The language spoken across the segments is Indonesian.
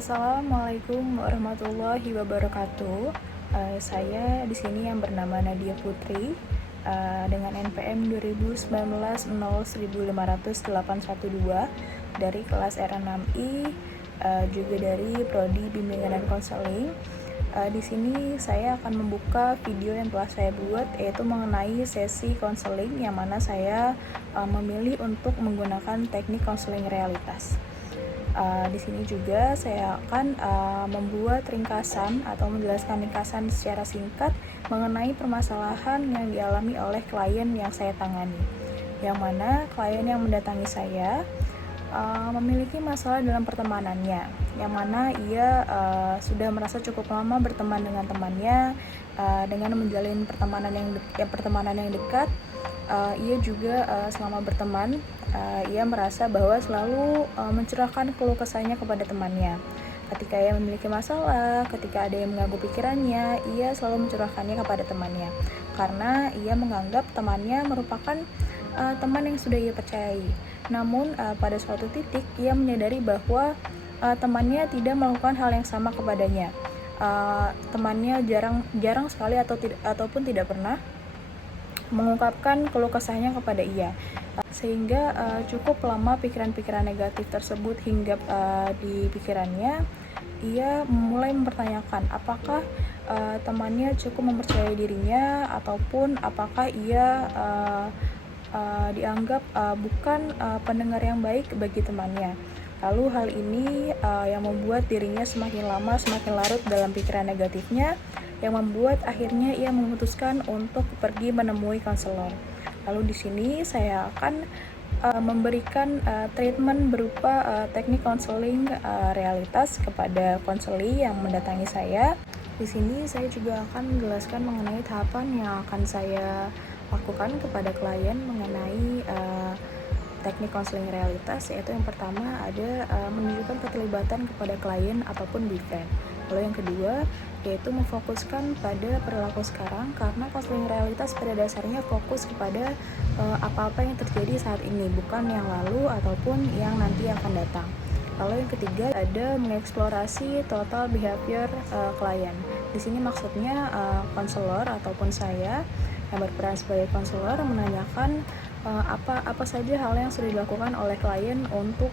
Assalamualaikum warahmatullahi wabarakatuh. Saya di sini yang bernama Nadia Putri dengan NPM 2019-01512 dari kelas R6I, juga dari Prodi Bimbingan dan Konseling. Di sini saya akan membuka video yang telah saya buat, yaitu mengenai sesi konseling yang mana saya memilih untuk menggunakan teknik konseling realitas. Di sini juga saya akan membuat ringkasan atau menjelaskan ringkasan secara singkat mengenai permasalahan yang dialami oleh klien yang saya tangani. Yang mana klien yang mendatangi saya memiliki masalah dalam pertemanannya, yang mana ia sudah merasa cukup lama berteman dengan temannya, dengan menjalin pertemanan yang dekat. Ia juga selama berteman, ia merasa bahwa selalu mencurahkan keluh kesahnya kepada temannya. Ketika ia memiliki masalah, ketika ada yang mengganggu pikirannya, ia selalu mencurahkannya kepada temannya, karena ia menganggap temannya merupakan teman yang sudah ia percayai. Namun pada suatu titik ia menyadari bahwa temannya tidak melakukan hal yang sama kepadanya. Temannya jarang sekali ataupun tidak pernah mengungkapkan keluh kesahnya kepada ia, sehingga cukup lama pikiran-pikiran negatif tersebut hingga di pikirannya. Ia mulai mempertanyakan apakah temannya cukup mempercayai dirinya, ataupun apakah ia dianggap bukan pendengar yang baik bagi temannya. Lalu hal ini yang membuat dirinya semakin lama semakin larut dalam pikiran negatifnya, yang membuat akhirnya ia memutuskan untuk pergi menemui konselor. Lalu di sini saya akan memberikan treatment berupa teknik konseling realitas kepada konseli yang mendatangi saya. Di sini saya juga akan menjelaskan mengenai tahapan yang akan saya lakukan kepada klien mengenai teknik konseling realitas, yaitu yang pertama ada menunjukkan keterlibatan kepada klien ataupun befriend. Lalu yang kedua yaitu memfokuskan pada perilaku sekarang, karena konseling realitas pada dasarnya fokus kepada apa-apa yang terjadi saat ini, bukan yang lalu ataupun yang nanti akan datang. Lalu yang ketiga ada mengeksplorasi total behavior klien. Di sini maksudnya konselor ataupun saya yang berperan sebagai konselor menanyakan apa saja hal yang sudah dilakukan oleh klien untuk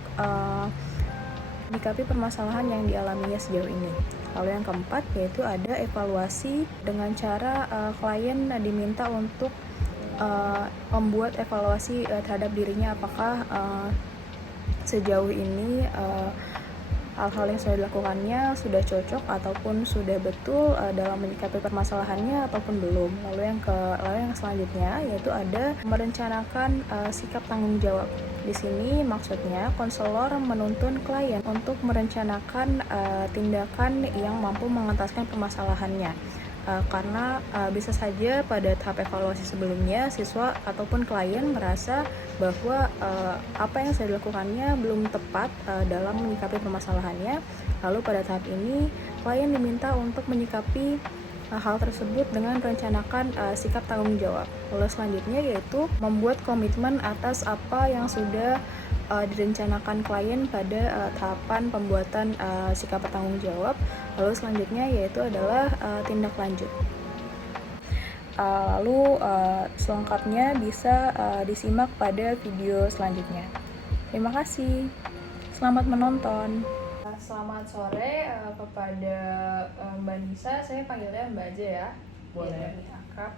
menyikapi permasalahan yang dialaminya sejauh ini. Lalu yang keempat yaitu ada evaluasi, dengan cara klien diminta untuk membuat evaluasi terhadap dirinya, apakah sejauh ini hal-hal yang sudah dilakukannya sudah cocok ataupun sudah betul dalam menyikapi permasalahannya ataupun belum. Lalu yang selanjutnya yaitu ada merencanakan sikap tanggung jawab. Di sini maksudnya konselor menuntun klien untuk merencanakan tindakan yang mampu mengentaskan permasalahannya. Karena bisa saja pada tahap evaluasi sebelumnya siswa ataupun klien merasa bahwa apa yang sudah dilakukannya belum tepat dalam menyikapi permasalahannya. Lalu pada tahap ini klien diminta untuk menyikapi hal tersebut dengan merencanakan sikap tanggung jawab. Lalu selanjutnya yaitu membuat komitmen atas apa yang sudah direncanakan klien pada tahapan pembuatan sikap bertanggung jawab. Lalu selanjutnya yaitu adalah tindak lanjut. Lalu selengkapnya bisa disimak pada video selanjutnya. Terima kasih. Selamat menonton. Selamat sore kepada Mbak Nisa. Saya panggilnya Mbak aja ya. Boleh. Akrab.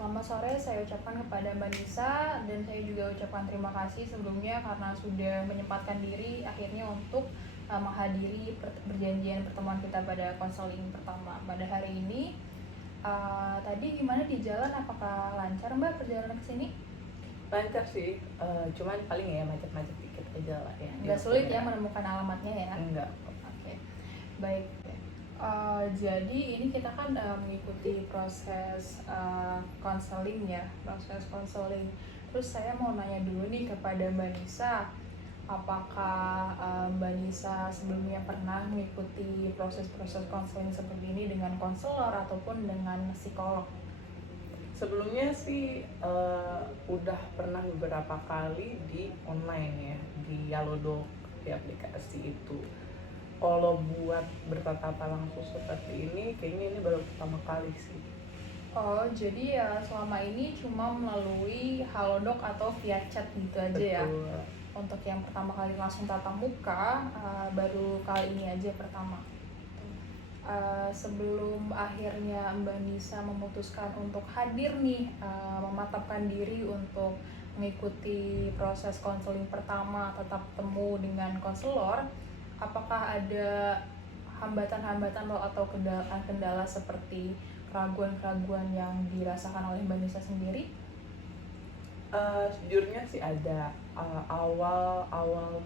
Selamat sore saya ucapkan kepada Mbak Nisa, dan saya juga ucapkan terima kasih sebelumnya karena sudah menyempatkan diri akhirnya untuk menghadiri perjanjian pertemuan kita pada konseling pertama pada hari ini. Tadi gimana di jalan, apakah lancar Mbak perjalanan ke sini? Lancar sih, cuman paling ya macet-macet dikit aja lah ya. Nggak sulit ya menemukan alamatnya ya? Enggak. Oke, baik. Jadi ini kita kan mengikuti proses konseling ya, proses konseling. Terus saya mau nanya dulu nih kepada Mbak Nisa, apakah Mbak Nisa sebelumnya pernah mengikuti proses-proses konseling seperti ini dengan konselor ataupun dengan psikolog? Sebelumnya sih udah pernah beberapa kali di online ya, di Yalodoc, di aplikasi itu. Kalau buat bertatap langsung seperti ini, kayaknya ini baru pertama kali sih. Oh, jadi ya selama ini cuma melalui halodoc atau via chat gitu aja ya. Betul. Untuk yang pertama kali langsung tatap muka, baru kali ini aja pertama. Sebelum akhirnya Mbak Nisa memutuskan untuk hadir nih, mematapkan diri untuk mengikuti proses konseling pertama tatap temu dengan konselor, apakah ada hambatan-hambatan atau kendala seperti keraguan-keraguan yang dirasakan oleh Mbak Nisa sendiri? Sejujurnya sih ada. Awal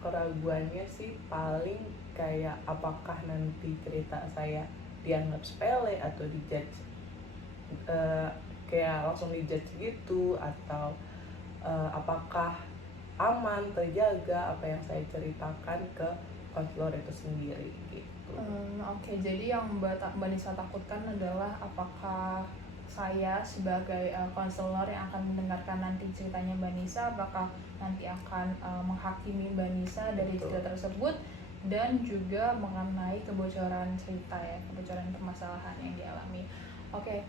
keraguannya sih paling kayak apakah nanti cerita saya dianggap sepele atau dijudge, kayak langsung dijudge gitu, atau apakah aman, terjaga apa yang saya ceritakan ke konselor itu sendiri gitu. Oke, jadi yang Mbak Nisa takutkan adalah apakah saya sebagai konselor yang akan mendengarkan nanti ceritanya Mbak Nisa, apakah nanti akan menghakimi Mbak Nisa dari Betul. cerita tersebut, dan juga mengenai kebocoran cerita ya, kebocoran permasalahan yang dialami. Oke,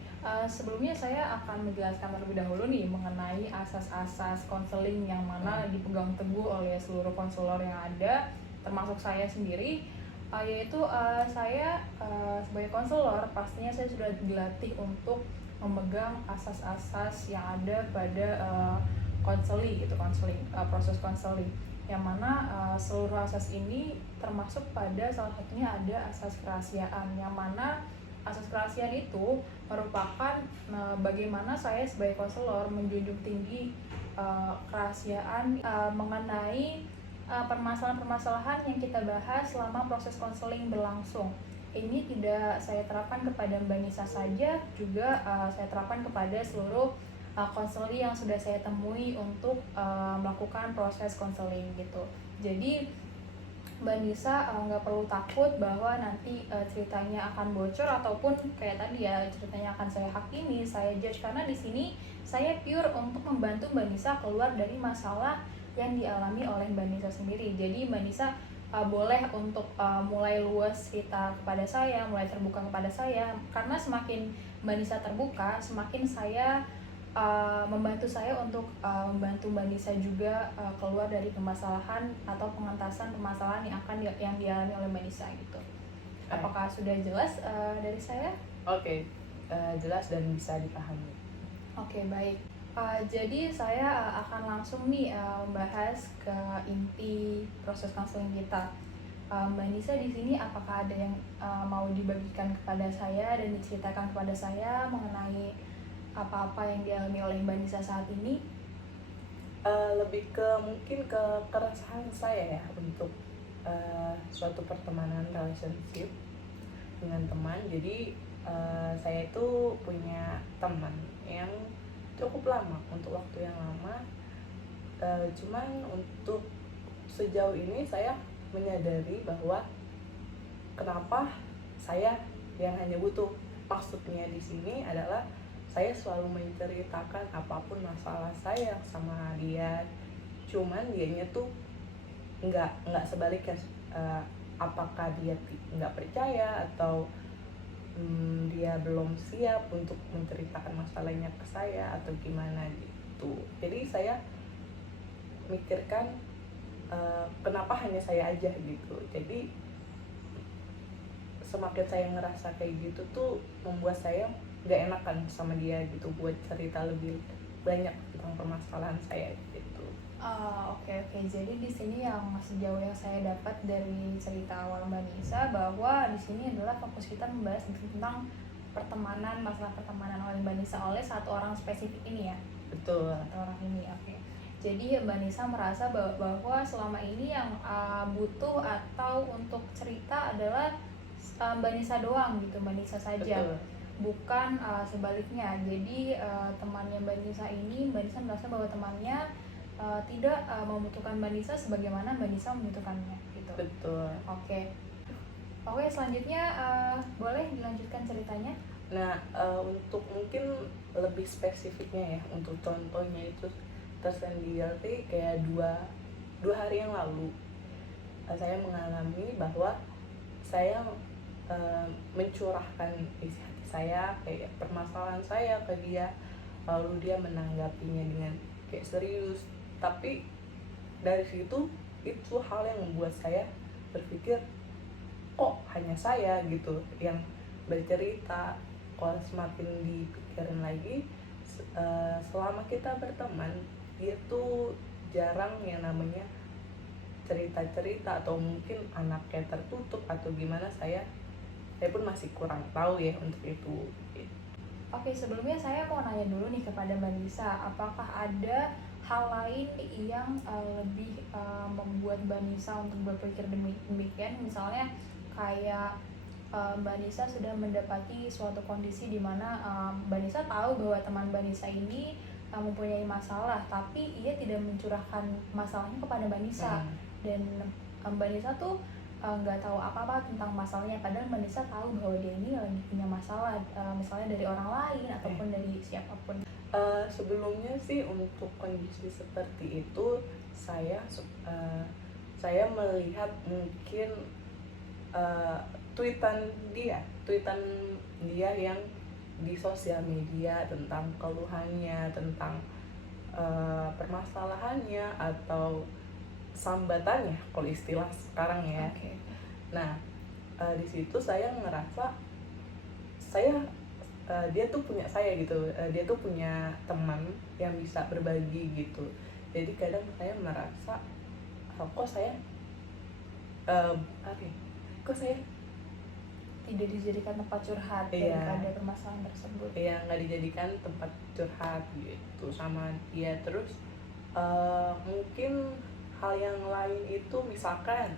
sebelumnya saya akan menjelaskan terlebih dahulu nih mengenai asas-asas konseling yang mana dipegang teguh oleh seluruh konselor yang ada, termasuk saya sendiri. Yaitu saya sebagai konselor pastinya saya sudah dilatih untuk memegang asas-asas yang ada pada konseling gitu, proses konseling, yang mana seluruh asas ini termasuk pada salah satunya ada asas kerahasiaan, yang mana asas kerahasiaan itu merupakan bagaimana saya sebagai konselor menjunjung tinggi kerahasiaan mengenai permasalahan-permasalahan yang kita bahas selama proses konseling berlangsung. Ini tidak saya terapkan kepada Mbak Nisa saja, juga saya terapkan kepada seluruh konseling yang sudah saya temui untuk melakukan proses konseling gitu. Jadi Mbak Nisa nggak perlu takut bahwa nanti ceritanya akan bocor ataupun kayak tadi ya ceritanya akan saya hakimi, saya judge, karena di sini saya pure untuk membantu Mbak Nisa keluar dari masalah yang dialami oleh Mbak Nisa sendiri. Jadi Mbak Nisa boleh untuk mulai luas cerita kepada saya, mulai terbuka kepada saya, karena semakin Mbak Nisa terbuka, semakin saya membantu saya untuk membantu Mbak Nisa juga keluar dari permasalahan atau pengentasan permasalahan yang dialami oleh Mbak Nisa gitu. Apakah sudah jelas dari saya? Oke, jelas dan bisa dipahami. Oke, baik. Jadi saya akan langsung nih membahas ke inti proses konseling kita. Mbak Nisa di sini apakah ada yang mau dibagikan kepada saya dan diceritakan kepada saya mengenai apa-apa yang dialami oleh Mbak Nisa saat ini? Lebih ke mungkin ke keresahan saya ya untuk suatu pertemanan, relationship dengan teman. Jadi saya itu punya teman yang cukup lama, untuk waktu yang lama, cuman untuk sejauh ini saya menyadari bahwa kenapa saya yang hanya butuh, maksudnya di sini adalah saya selalu menceritakan apapun masalah saya sama dia, cuman dianya tuh nggak sebaliknya. Apakah dia nggak percaya atau dia belum siap untuk menceritakan masalahnya ke saya atau gimana gitu. Jadi saya mikirkan kenapa hanya saya aja gitu. Jadi semakin saya ngerasa kayak gitu tuh membuat saya gak enakan sama dia gitu buat cerita lebih banyak tentang permasalahan saya gitu. Oke. Jadi di sini yang sejauh yang saya dapat dari cerita awal Mbak Nisa, bahwa di sini adalah fokus kita membahas tentang pertemanan, masalah pertemanan oleh Mbak Nisa oleh satu orang spesifik ini ya. Betul. Satu orang ini, oke. Jadi Mbak Nisa merasa bahwa selama ini yang butuh atau untuk cerita adalah Mbak Nisa doang gitu, Mbak Nisa saja. Betul. Bukan sebaliknya. Jadi temannya Mbak Nisa ini, Mbak Nisa merasa bahwa temannya tidak membutuhkan Mbak Nisa sebagaimana Mbak Nisa membutuhkannya gitu. Betul. Oke, selanjutnya boleh dilanjutkan ceritanya. Nah, untuk mungkin lebih spesifiknya ya, untuk contohnya itu tersendiri kayak dua hari yang lalu saya mengalami bahwa saya mencurahkan isi hati saya, kayak permasalahan saya ke dia, lalu dia menanggapinya dengan kayak serius. Tapi dari situ itu hal yang membuat saya berpikir, kok hanya saya gitu yang bercerita. Kalau semakin dipikirin lagi, selama kita berteman, dia tuh jarang yang namanya cerita-cerita, atau mungkin anaknya tertutup atau gimana, saya pun masih kurang tahu ya untuk itu. Oke, sebelumnya saya mau nanya dulu nih kepada Mbak Nisa, apakah ada hal lain yang lebih membuat Mbak Nisa untuk berpikir demikian? Misalnya kayak Mbak Nisa sudah mendapati suatu kondisi di mana Mbak Nisa tahu bahwa teman Mbak Nisa ini mempunyai masalah, tapi ia tidak mencurahkan masalahnya kepada Mbak Nisa. Dan Mbak Nisa tuh nggak tahu apa-apa tentang masalahnya, padahal Mbak Nisa tahu bahwa dia ini lagi punya masalah, misalnya dari orang lain ataupun dari siapapun. Sebelumnya sih untuk kondisi seperti itu, saya melihat mungkin tweetan dia yang di sosial media tentang keluhannya, tentang permasalahannya atau sambatannya kalau istilah sekarang ya. Okay. Nah, di situ saya ngerasa dia tuh punya saya gitu, dia tuh punya teman yang bisa berbagi gitu. Jadi kadang saya merasa kok saya tidak dijadikan tempat curhat daripada permasalahan tersebut. Iya, nggak dijadikan tempat curhat gitu sama dia. Terus mungkin hal yang lain itu misalkan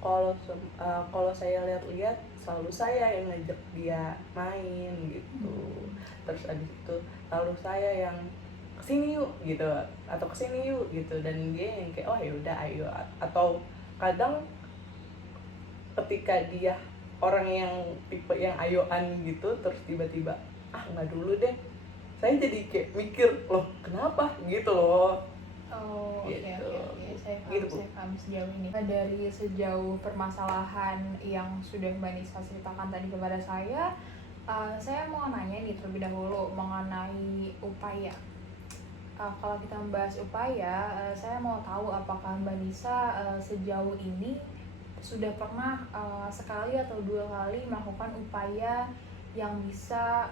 kalau saya lihat-lihat selalu saya yang ngajak dia main gitu. Terus abis itu selalu saya yang kesini yuk gitu atau kesini yuk gitu, dan dia yang kayak oh ya udah ayo. Atau kadang ketika dia orang yang tipe yang ayoan gitu, terus tiba-tiba nggak dulu deh, saya jadi kayak mikir loh kenapa gitu loh. Oke. Saya paham, Gitu. saya paham sejauh ini. Dari sejauh permasalahan yang sudah Mbak Nisa ceritakan tadi kepada saya mau nanya nih terlebih dahulu mengenai upaya. Kalau kita membahas upaya, saya mau tahu apakah Mbak Nisa sejauh ini sudah pernah sekali atau dua kali melakukan upaya yang bisa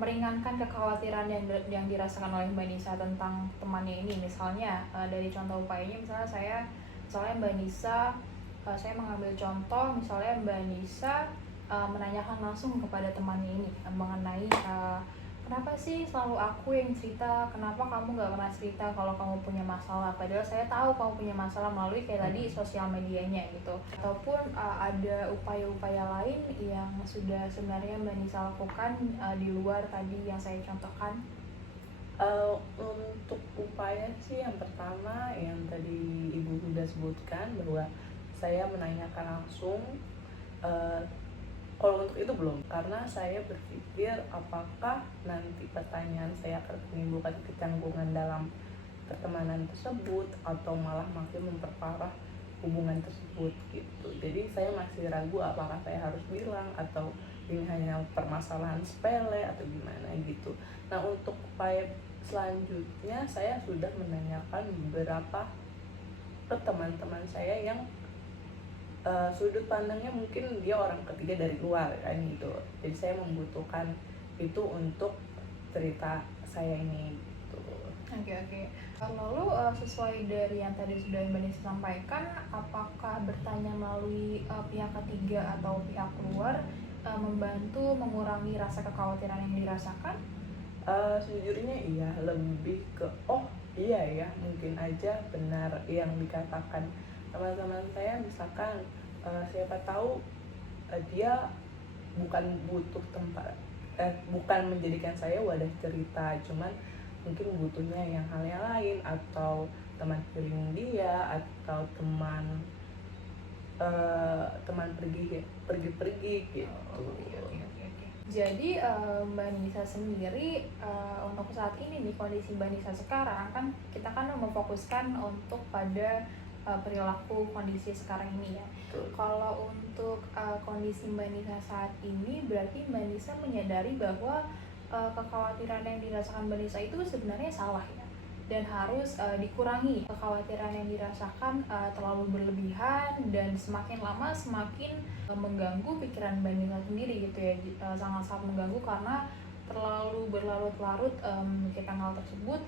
meringankan kekhawatiran yang dirasakan oleh Mbak Nisa tentang temannya ini. Misalnya dari contoh upayanya, misalnya Mbak Nisa, saya mengambil contoh misalnya Mbak Nisa menanyakan langsung kepada temannya ini mengenai kenapa sih selalu aku yang cerita, kenapa kamu gak pernah cerita kalau kamu punya masalah, padahal saya tahu kamu punya masalah melalui kayak tadi sosial medianya gitu. Ataupun ada upaya-upaya lain yang sudah sebenarnya Mbak Nisa lakukan di luar tadi yang saya contohkan. Untuk upaya sih yang pertama yang tadi Ibu sudah sebutkan, bahwa saya menanyakan langsung. Kalau untuk itu belum, karena saya berpikir apakah nanti pertanyaan saya akan menimbulkan kecanggungan dalam pertemanan tersebut atau malah makin memperparah hubungan tersebut gitu. Jadi saya masih ragu apakah saya harus bilang atau ini hanya permasalahan sepele atau gimana gitu. Nah, untuk upaya selanjutnya saya sudah menanyakan beberapa ke teman-teman saya yang sudut pandangnya mungkin dia orang ketiga dari luar kan gitu. Jadi saya membutuhkan itu untuk cerita saya ini gitu. Oke. Lalu sesuai dari yang tadi sudah Mbak Nisa sampaikan, apakah bertanya melalui pihak ketiga atau pihak luar membantu mengurangi rasa kekhawatiran yang dirasakan? Sejujurnya iya, lebih ke iya ya, mungkin aja benar yang dikatakan teman-teman saya. Misalkan siapa tahu dia bukan butuh tempat, bukan menjadikan saya wadah cerita, cuman mungkin butuhnya yang hal yang lain, atau teman healing dia, atau teman pergi-pergi gitu. Oke. Jadi Mbak Nisa sendiri untuk saat ini nih, kondisi Mbak Nisa sekarang kan kita kan memfokuskan untuk pada perilaku kondisi sekarang ini ya. Betul. Kalau untuk kondisi Mbak Nisa saat ini, berarti Mbak Nisa menyadari bahwa kekhawatiran yang dirasakan Mbak Nisa itu sebenarnya salah ya, dan harus dikurangi. Kekhawatiran yang dirasakan terlalu berlebihan dan semakin lama semakin mengganggu pikiran Mbak Nisa sendiri gitu ya. Sangat-sangat mengganggu karena terlalu berlarut-larut memikirkan hal tersebut,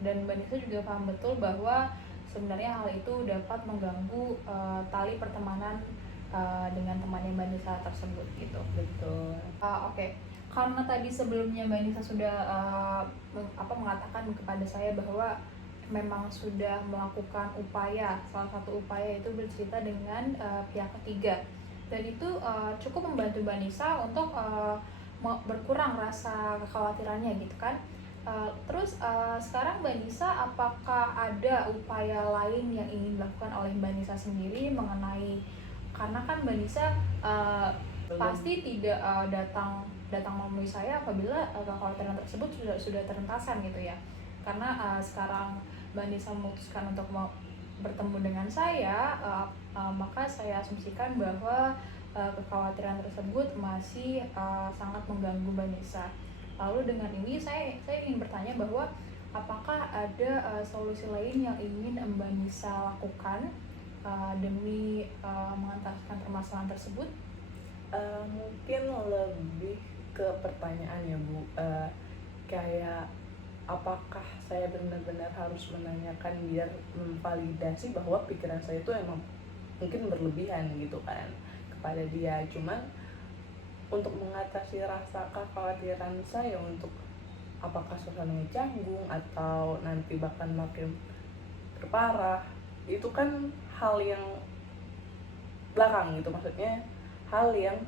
dan Mbak Nisa juga paham betul bahwa sebenarnya hal itu dapat mengganggu tali pertemanan dengan temannya Mbak Nisa tersebut gitu. Betul. Oke. Karena tadi sebelumnya Mbak Nisa sudah mengatakan kepada saya bahwa memang sudah melakukan upaya, salah satu upaya itu bercerita dengan pihak ketiga, dan itu cukup membantu Mbak Nisa untuk berkurang rasa kekhawatirannya gitu kan. Terus sekarang Mbak Nisa, apakah ada upaya lain yang ingin dilakukan oleh Mbak Nisa sendiri mengenai, karena kan Mbak Nisa pasti tidak datang menemui saya apabila kekhawatiran tersebut sudah terentasan gitu ya. Karena sekarang Mbak Nisa memutuskan untuk mau bertemu dengan saya, maka saya asumsikan bahwa kekhawatiran tersebut masih sangat mengganggu Mbak Nisa. Lalu dengan ini saya ingin bertanya bahwa apakah ada solusi lain yang ingin Mbak Nisa lakukan demi mengentaskan permasalahan tersebut? Mungkin lebih ke pertanyaan ya Bu, kayak apakah saya benar-benar harus menanyakan biar memvalidasi bahwa pikiran saya itu emang mungkin berlebihan gitu kan kepada dia. Cuman untuk mengatasi rasa kekhawatiran saya, untuk apakah suasananya canggung atau nanti bahkan makin terparah, itu kan hal yang belakang gitu, maksudnya hal yang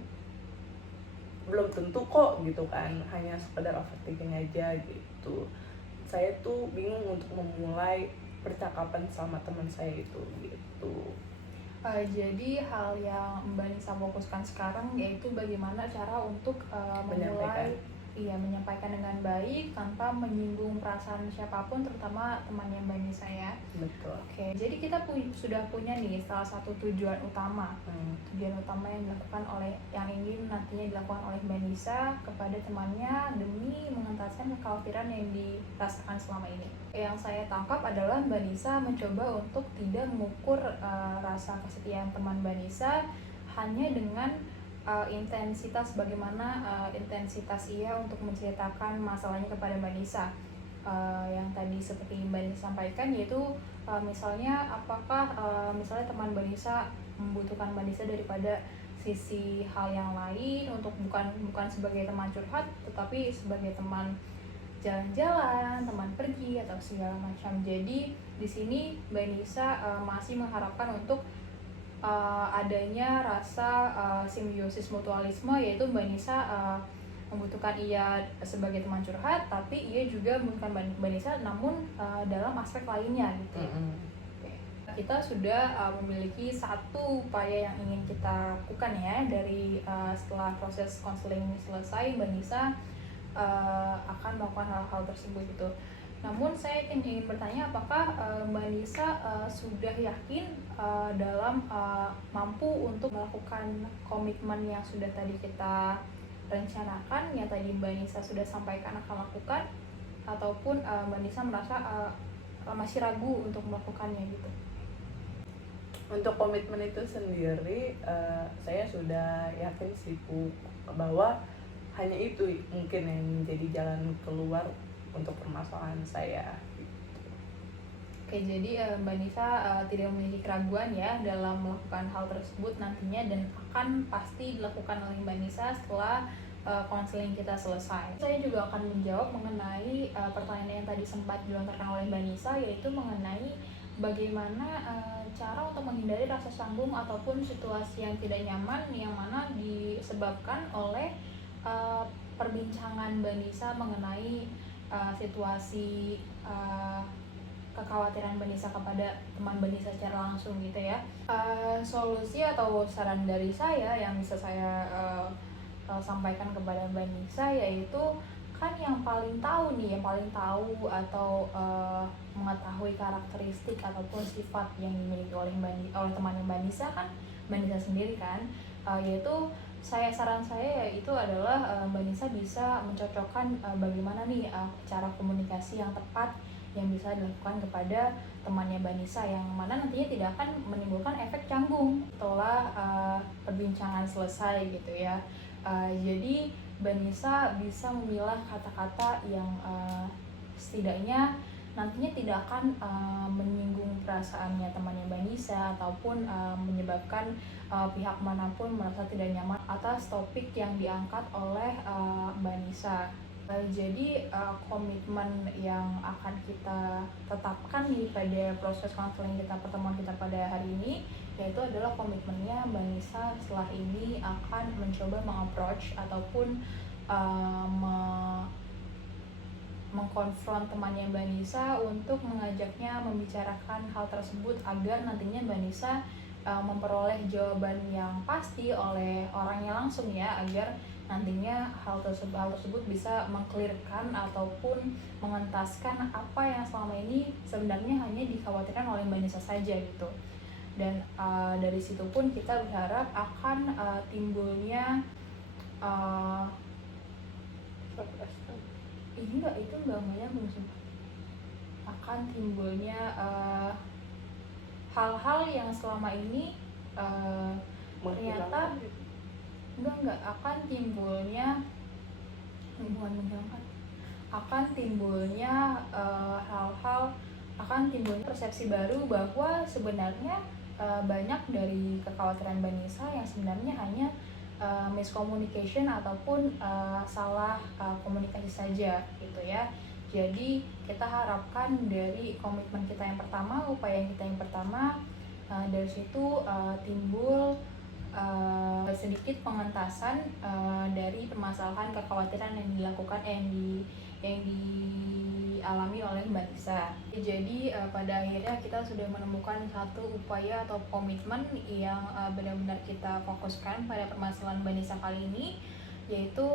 belum tentu kok gitu kan, hanya sekedar overthinking aja gitu. Saya tuh bingung untuk memulai percakapan sama teman saya itu gitu. Jadi hal yang Mbak Nisa fokuskan sekarang yaitu bagaimana cara untuk Menyampaikan. menyampaikan dengan baik tanpa menyinggung perasaan siapapun, terutama temannya Mbak Nisa ya. Betul. Oke, jadi kita sudah punya nih salah satu tujuan utama yang ingin nantinya dilakukan oleh Mbak Nisa kepada temannya demi mengentaskan kekhawatiran yang dirasakan selama ini. Yang saya tangkap adalah Mbak Nisa mencoba untuk tidak mengukur rasa kesetiaan teman Mbak Nisa hanya dengan intensitas, bagaimana intensitas ia untuk menceritakan masalahnya kepada Mbak Nisa. Yang tadi seperti Mbak Nisa sampaikan, yaitu misalnya apakah misalnya teman Mbak Nisa membutuhkan Mbak Nisa daripada sisi hal yang lain, untuk bukan sebagai teman curhat tetapi sebagai teman jalan-jalan, teman pergi atau segala macam. Jadi di sini Mbak Nisa masih mengharapkan untuk adanya rasa simbiosis mutualisme, yaitu Mbak Nisa membutuhkan ia sebagai teman curhat, tapi ia juga membutuhkan Mbak Nisa namun dalam aspek lainnya gitu. Oke. Kita sudah memiliki satu upaya yang ingin kita lakukan ya, dari setelah proses konseling selesai Mbak Nisa akan melakukan hal-hal tersebut gitu. Namun saya ingin bertanya, apakah Mbak Nisa sudah yakin dalam mampu untuk melakukan komitmen yang sudah tadi kita rencanakan, yang tadi Mbak Nisa sudah sampaikan akan lakukan, ataupun Mbak Nisa merasa masih ragu untuk melakukannya gitu? Untuk komitmen itu sendiri, saya sudah yakin sih Bu, bahwa hanya itu mungkin yang menjadi jalan keluar untuk permasalahan saya gitu. Oke, jadi Mbak Nisa tidak memiliki keraguan ya dalam melakukan hal tersebut nantinya, dan akan pasti dilakukan oleh Mbak Nisa setelah konseling kita selesai. Saya juga akan menjawab mengenai pertanyaan yang tadi sempat dilontarkan oleh Mbak Nisa, yaitu mengenai bagaimana cara untuk menghindari rasa canggung ataupun situasi yang tidak nyaman yang mana disebabkan oleh perbincangan Mbak Nisa mengenai situasi kekhawatiran Mbak Nisa kepada teman Mbak Nisa secara langsung gitu ya. Solusi atau saran dari saya yang bisa saya sampaikan kepada Mbak Nisa, yaitu kan yang paling tahu nih, yang paling tahu atau mengetahui karakteristik ataupun sifat yang dimiliki oleh oleh temannya Mbak Nisa kan Mbak Nisa sendiri kan. Yaitu saran saya yaitu adalah Mbak Nisa bisa mencocokkan bagaimana nih cara komunikasi yang tepat yang bisa dilakukan kepada temannya Mbak Nisa, yang mana nantinya tidak akan menimbulkan efek canggung setelah perbincangan selesai gitu ya. Jadi Mbak Nisa bisa memilah kata-kata yang setidaknya nantinya tidak akan menyinggung perasaannya temannya Mbak Nisa ataupun menyebabkan pihak manapun merasa tidak nyaman atas topik yang diangkat oleh Mbak Nisa. Jadi komitmen yang akan kita tetapkan nih pada proses konseling kita, pertemuan kita pada hari ini, yaitu adalah komitmennya Mbak Nisa setelah ini akan mencoba mengapproach ataupun mengkonfront temannya Mbak Nisa untuk mengajaknya membicarakan hal tersebut agar nantinya Mbak Nisa memperoleh jawaban yang pasti oleh orangnya langsung ya, agar nantinya hal tersebut bisa mengklirkan ataupun mengentaskan apa yang selama ini sebenarnya hanya dikhawatirkan oleh Mbak Nisa saja gitu. Dan dari situ pun kita berharap akan timbulnya itu enggak nyambung sumpah. Akan timbulnya hal-hal yang selama ini ternyata enggak akan timbulnya hubungan menghilangkan, akan timbulnya hal-hal, akan timbulnya persepsi baru bahwa sebenarnya banyak dari kekhawatiran Mbak Nisa yang sebenarnya hanya miscommunication ataupun salah komunikasi saja gitu ya. Jadi kita harapkan dari komitmen kita yang pertama, upaya kita yang pertama, dari situ timbul sedikit pengentasan dari permasalahan kekhawatiran yang dilakukan yang dialami oleh Mbak Nisa. Jadi pada akhirnya kita sudah menemukan satu upaya atau komitmen yang benar-benar kita fokuskan pada permasalahan Mbak Nisa kali ini, yaitu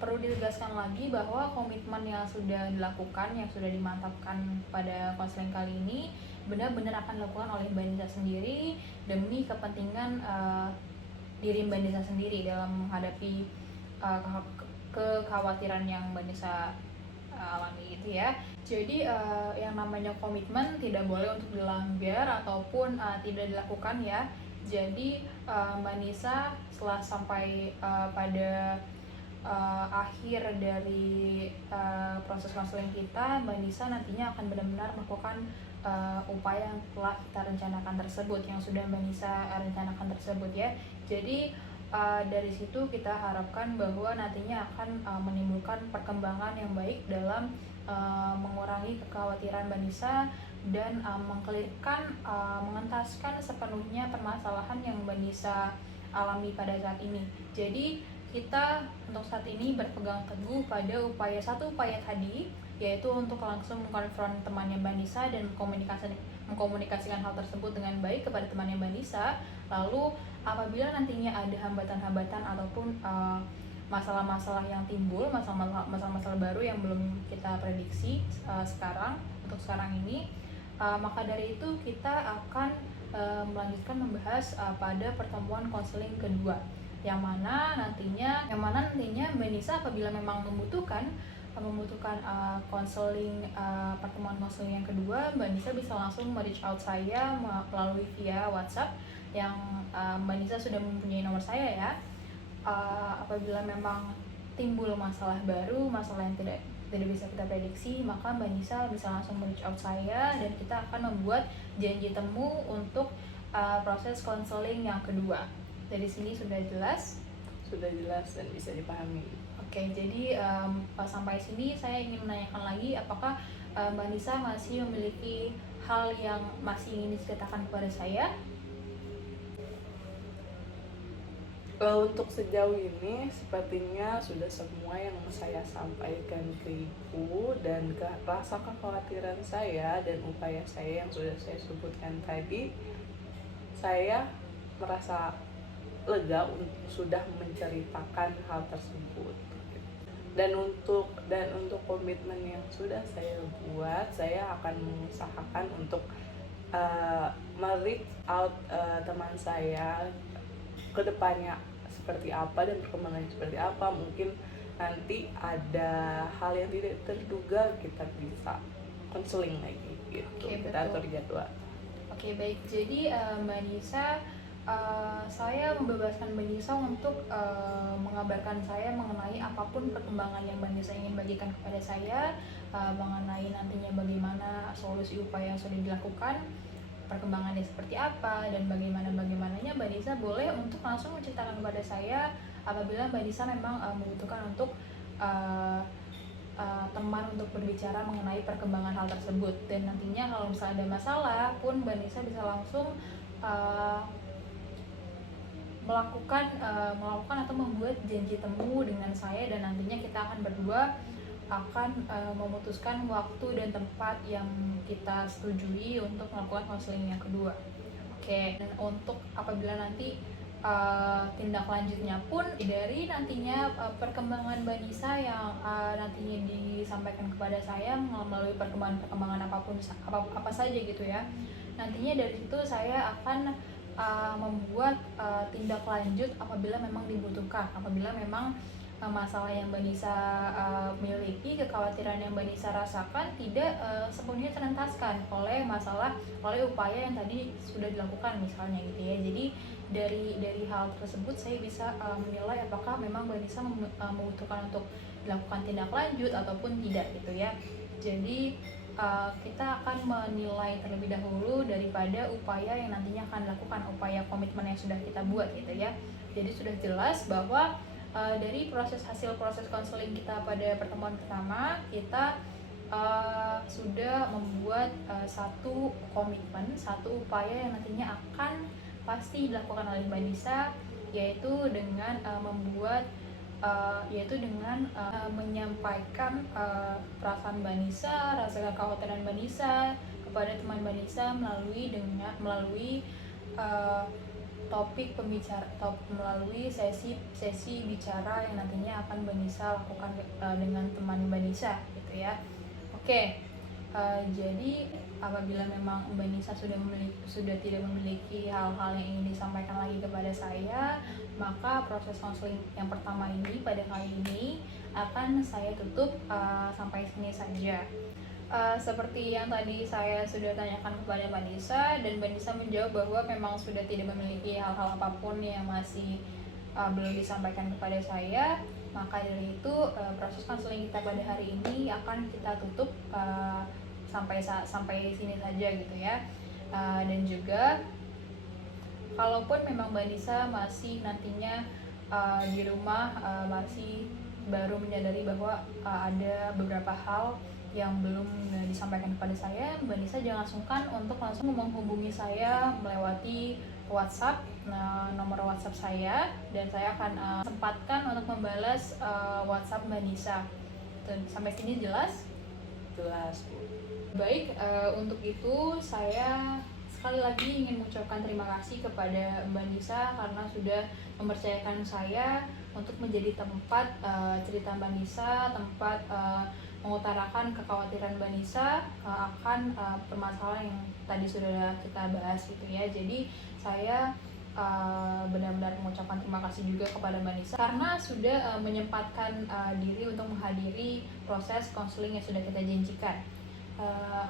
perlu ditegaskan lagi bahwa komitmen yang sudah dilakukan, yang sudah dimantapkan pada konseling kali ini benar-benar akan dilakukan oleh Mbak Nisa sendiri demi kepentingan diri Mbak Nisa sendiri dalam menghadapi kekhawatiran yang Mbak Nisa alami gitu ya. Jadi yang namanya komitmen tidak boleh untuk dilanggar ataupun tidak dilakukan ya. Jadi Mbak Nisa setelah sampai pada akhir dari proses konseling kita, Mbak Nisa nantinya akan benar-benar melakukan upaya yang telah kita rencanakan tersebut, yang sudah Mbak Nisa rencanakan tersebut ya. Jadi dari situ kita harapkan bahwa nantinya akan menimbulkan perkembangan yang baik dalam mengurangi kekhawatiran Mbak Nisa dan mengklirkan, mengentaskan sepenuhnya permasalahan yang Mbak Nisa alami pada saat ini. Jadi kita untuk saat ini berpegang teguh pada satu upaya tadi, yaitu untuk langsung mengkonfront temannya Mbak Nisa dan mengkomunikasikan hal tersebut dengan baik kepada temannya Mbak Nisa. Lalu apabila nantinya ada hambatan-hambatan ataupun masalah-masalah yang timbul, masalah-masalah baru yang belum kita prediksi untuk sekarang ini, maka dari itu kita akan melanjutkan membahas pada pertemuan konseling kedua, yang mana nantinya Mbak Nisa apabila memang membutuhkan konseling, pertemuan konseling yang kedua, Mbak Nisa bisa langsung reach out saya melalui via WhatsApp yang Mbak Nisa sudah mempunyai nomor saya ya. Apabila memang timbul masalah baru, masalah yang tidak bisa kita prediksi, maka Mbak Nisa bisa langsung reach out saya dan kita akan membuat janji temu untuk proses konseling yang kedua. Dari sini sudah jelas dan bisa dipahami. Oke, jadi sampai sini saya ingin menanyakan lagi, apakah Mbak Nisa masih memiliki hal yang masih ingin diceritakan kepada saya? Untuk sejauh ini sepertinya sudah semua yang saya sampaikan ke Ibu, dan rasa kekhawatiran saya dan upaya saya yang sudah saya sebutkan tadi, saya merasa lega sudah menceritakan hal tersebut. Dan untuk komitmen yang sudah saya buat, saya akan mengusahakan untuk me-reach out teman saya ke depannya seperti apa dan perkembangannya seperti apa. Mungkin nanti ada hal yang tidak terduga, kita bisa konseling lagi gitu. Oke, Kita betul. atur jadwal. Oke, baik. Jadi Mbak Nisa, saya membebaskan Mbak Nisa untuk mengabarkan saya mengenai apapun perkembangan yang Mbak Nisa ingin bagikan kepada saya, mengenai nantinya bagaimana solusi upaya yang sudah dilakukan, perkembangannya seperti apa, dan bagaimananya Mbak Nisa boleh untuk langsung menceritakan kepada saya apabila Mbak Nisa memang membutuhkan untuk teman untuk berbicara mengenai perkembangan hal tersebut. Dan nantinya kalau misalnya ada masalah pun Mbak Nisa bisa langsung uh, melakukan atau membuat janji temu dengan saya, dan nantinya kita akan berdua akan memutuskan waktu dan tempat yang kita setujui untuk melakukan konseling yang kedua. Oke, dan untuk apabila nanti tindak lanjutnya pun dari nantinya perkembangan Mbak Nisa yang nantinya disampaikan kepada saya melalui perkembangan apapun apa saja gitu ya. Nantinya dari situ saya akan membuat tindak lanjut apabila memang dibutuhkan, apabila memang masalah yang Mbak Nisa miliki, kekhawatiran yang Mbak Nisa rasakan tidak sepenuhnya terentaskan oleh upaya yang tadi sudah dilakukan misalnya gitu ya. Jadi dari hal tersebut saya bisa menilai apakah memang Mbak Nisa membutuhkan untuk dilakukan tindak lanjut ataupun tidak gitu ya. Jadi kita akan menilai terlebih dahulu daripada upaya yang nantinya akan dilakukan, upaya komitmen yang sudah kita buat gitu ya. Jadi sudah jelas bahwa dari hasil proses konseling kita pada pertemuan pertama, kita sudah membuat satu komitmen, satu upaya yang nantinya akan pasti dilakukan oleh Mbak Nisa, yaitu dengan menyampaikan perasaan Mbak Nisa, rasa kekhawatiran Mbak Nisa kepada teman Mbak Nisa melalui melalui sesi bicara yang nantinya akan Mbak Nisa lakukan dengan teman Mbak Nisa gitu ya. Oke. Jadi apabila memang Mbak Nisa sudah tidak memiliki hal-hal yang ingin disampaikan lagi kepada saya, maka proses konseling yang pertama ini pada kali ini akan saya tutup sampai sini saja. Seperti yang tadi saya sudah tanyakan kepada Mbak Nisa, dan Mbak Nisa menjawab bahwa memang sudah tidak memiliki hal-hal apapun yang masih belum disampaikan kepada saya, maka dari itu proses konseling kita pada hari ini akan kita tutup sampai sini saja gitu ya. Dan juga kalaupun memang Mbak Nisa masih nantinya di rumah masih baru menyadari bahwa ada beberapa hal yang belum disampaikan kepada saya, Mbak Nisa jangan sungkan untuk langsung menghubungi saya melewati WhatsApp, nomor WhatsApp saya, dan saya akan sempatkan untuk membalas WhatsApp Mbak Nisa. Sampai sini jelas? Jelas, Bu. Baik, untuk itu saya sekali lagi ingin mengucapkan terima kasih kepada Mbak Nisa karena sudah mempercayakan saya untuk menjadi tempat cerita Mbak Nisa, tempat mengutarakan kekhawatiran Mbak Nisa akan permasalahan yang tadi sudah kita bahas gitu ya. Jadi saya benar-benar mengucapkan terima kasih juga kepada Mbak Nisa karena sudah menyempatkan diri untuk menghadiri proses konseling yang sudah kita janjikan.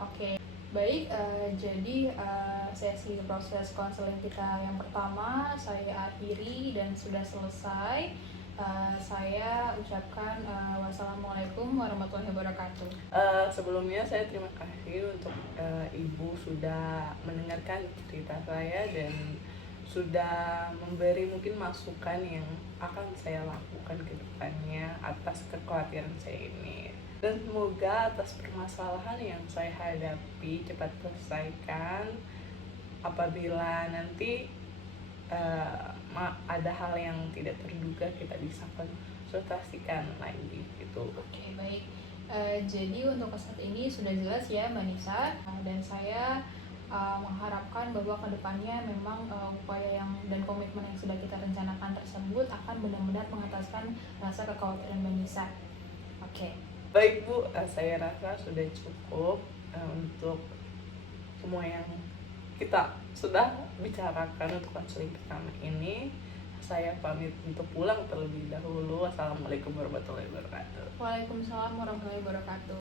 Oke. Baik, jadi sesi proses konseling kita yang pertama saya akhiri dan sudah selesai. Saya ucapkan wassalamualaikum warahmatullahi wabarakatuh. Sebelumnya saya terima kasih untuk Ibu sudah mendengarkan cerita saya dan sudah memberi mungkin masukan yang akan saya lakukan ke depannya atas kekhawatiran saya ini. Dan semoga atas permasalahan yang saya hadapi cepat terselesaikan. Apabila nanti ada hal yang tidak terduga, kita bisa konsultasikan lagi gitu. Oke, baik. Jadi untuk saat ini sudah jelas ya Mbak Nisa, dan saya mengharapkan bahwa kedepannya memang upaya yang dan komitmen yang sudah kita rencanakan tersebut akan benar-benar mengataskan rasa kekhawatiran Mbak Nisa. Oke. Baik Bu, saya rasa sudah cukup untuk semua yang kita sudah bicarakan untuk konseling pertama ini. Saya pamit untuk pulang terlebih dahulu. Wassalamualaikum warahmatullahi wabarakatuh. Waalaikumsalam warahmatullahi wabarakatuh.